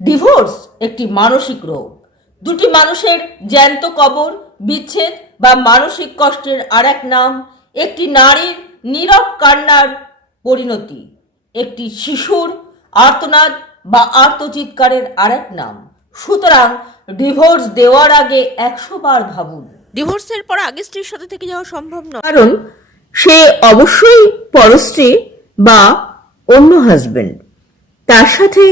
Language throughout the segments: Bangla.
ডিভোর্স একটি মানসিক রোগ। দুটি মানুষের জ্যান্ত কবর, বিচ্ছেদ বা মানসিক কষ্টের আর এক নাম। একটি নারীর নীরব কান্নার পরিণতি, একটি শিশুর আর্তনাদ বা আর্তচিৎকারের আর এক নাম। সুতরাং ডিভোর্স দেওয়ার আগে 100 বার ভাবুন। ডিভোর্সের পর আগে স্ত্রীর সাথে থেকে যাওয়া সম্ভব নয়, কারণ সে অবশ্যই পরস্ত্রী বা অন্য হাজবেন্ড। তার সাথে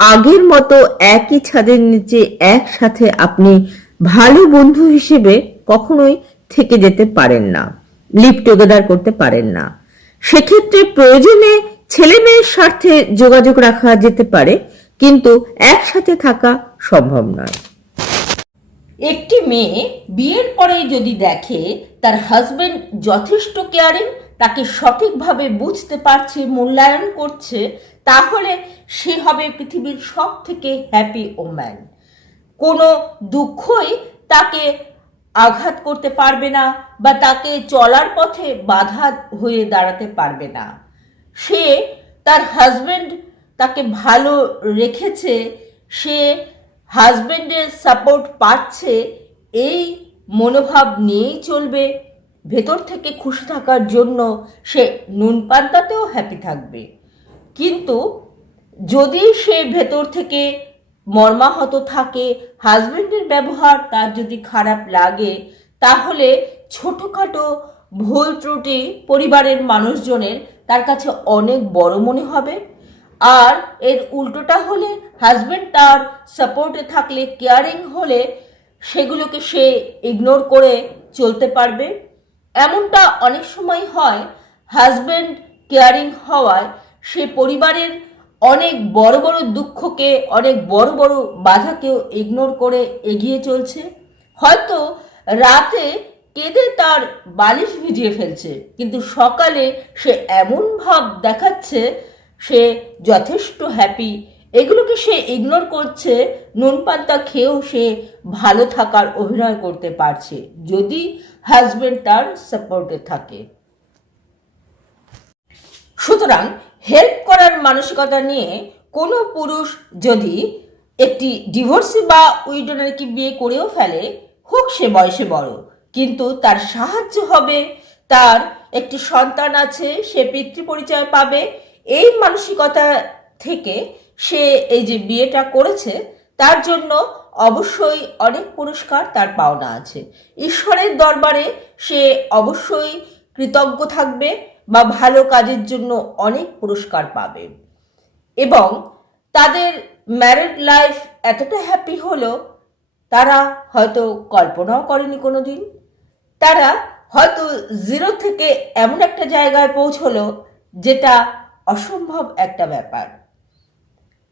আগের মতো একই ছাদের নিচে একসাথে আপনি ভালো বন্ধু হিসেবে কখনোই থেকে যেতে পারেন না, লিভ টুগেদার করতে পারেন না। সেক্ষেত্রে প্রয়োজনে ছেলে মেয়ের স্বার্থে যোগাযোগ রাখা যেতে পারে, কিন্তু একসাথে থাকা সম্ভব নয়। একটি মেয়ে বিয়ের পরে যদি দেখে তার হাজবেন্ড যথেষ্ট কেয়ারিং, তাকে সঠিকভাবে বুঝতে পারছে, মূল্যায়ন করছে, তাহলে সে হবে পৃথিবীর সব থেকে হ্যাপি ওম্যান। কোনো দুঃখই তাকে আঘাত করতে পারবে না বা তাকে চলার পথে বাধা হয়ে দাঁড়াতে পারবে না। সে তার হাজবেন্ড তাকে ভালো রেখেছে, সে হাজবেন্ডের সাপোর্ট পাচ্ছে, এই মনোভাব নিয়েই চলবে। ভেতর থেকে খুশি থাকার জন্য সে নুন পান্তাতেও হ্যাপি থাকবে। কিন্তু যদি সে ভেতর থেকে মর্মাহত থাকে, হাজবেন্ডের ব্যবহার তার যদি খারাপ লাগে, তাহলে ছোটোখাটো ভুল ত্রুটি পরিবারের মানুষজনের তার কাছে অনেক বড় মনে হবে। আর এর উল্টোটা হলে, হাজবেন্ড তার সাপোর্টে থাকলে, কেয়ারিং হলে, সেগুলোকে সে ইগনোর করে চলতে পারবে। এমনটা অনেক সময় হয়, হাজবেন্ড কেয়ারিং হওয়ায় সে পরিবারের অনেক বড় বড় দুঃখকে, অনেক বড় বড় বাধাকেও ইগনোর করে এগিয়ে চলছে। হয়তো রাতে কেঁদে তার বালিশ ভিজিয়ে ফেলছে, কিন্তু সকালে সে এমন ভাব দেখাচ্ছে সে যথেষ্ট হ্যাপি। এগুলোকে সে ইগনোর করছে, নুন পান্তা খেয়েও সে ভালো থাকার অভিনয় করতে পারছে, যদি হাজবেন্ড তার সাপোর্টে থাকে। সুতরাং হেল্প করার মানসিকতা নিয়ে কোনো পুরুষ যদি একটি ডিভোর্সি বা উইডোনারকে বিয়ে করেও ফেলে, হোক সে বয়সে বড়, কিন্তু তার সাহায্য হবে, তার একটি সন্তান আছে, সে পিতৃ পরিচয় পাবে, এই মানসিকতা থেকে সে এই যে বিয়েটা করেছে, তার জন্য অবশ্যই অনেক পুরস্কার তার পাওনা আছে। ঈশ্বরের দরবারে সে অবশ্যই কৃতজ্ঞ থাকবে বা ভালো কাজের জন্য অনেক পুরস্কার পাবে। এবং তাদের ম্যারিড লাইফ এতটা হ্যাপি হলো, তারা হয়তো কল্পনাও করেনি কোনো দিন। তারা হয়তো জিরো থেকে এমন একটা জায়গায় পৌঁছলো যেটা অসম্ভব একটা ব্যাপার,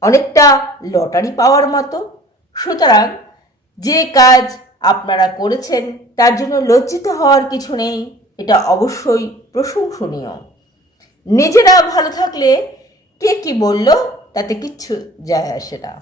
অনেকটা লটারি পাওয়ার মতো। সুতরাং যে কাজ আপনারা করেছেন তার জন্য লজ্জিত হওয়ার কিছু নেই, এটা অবশ্যই প্রশংসনীয়। নিজেরা ভালো থাকলে কে কি বলল তাতে কিচ্ছু যায় আসে না।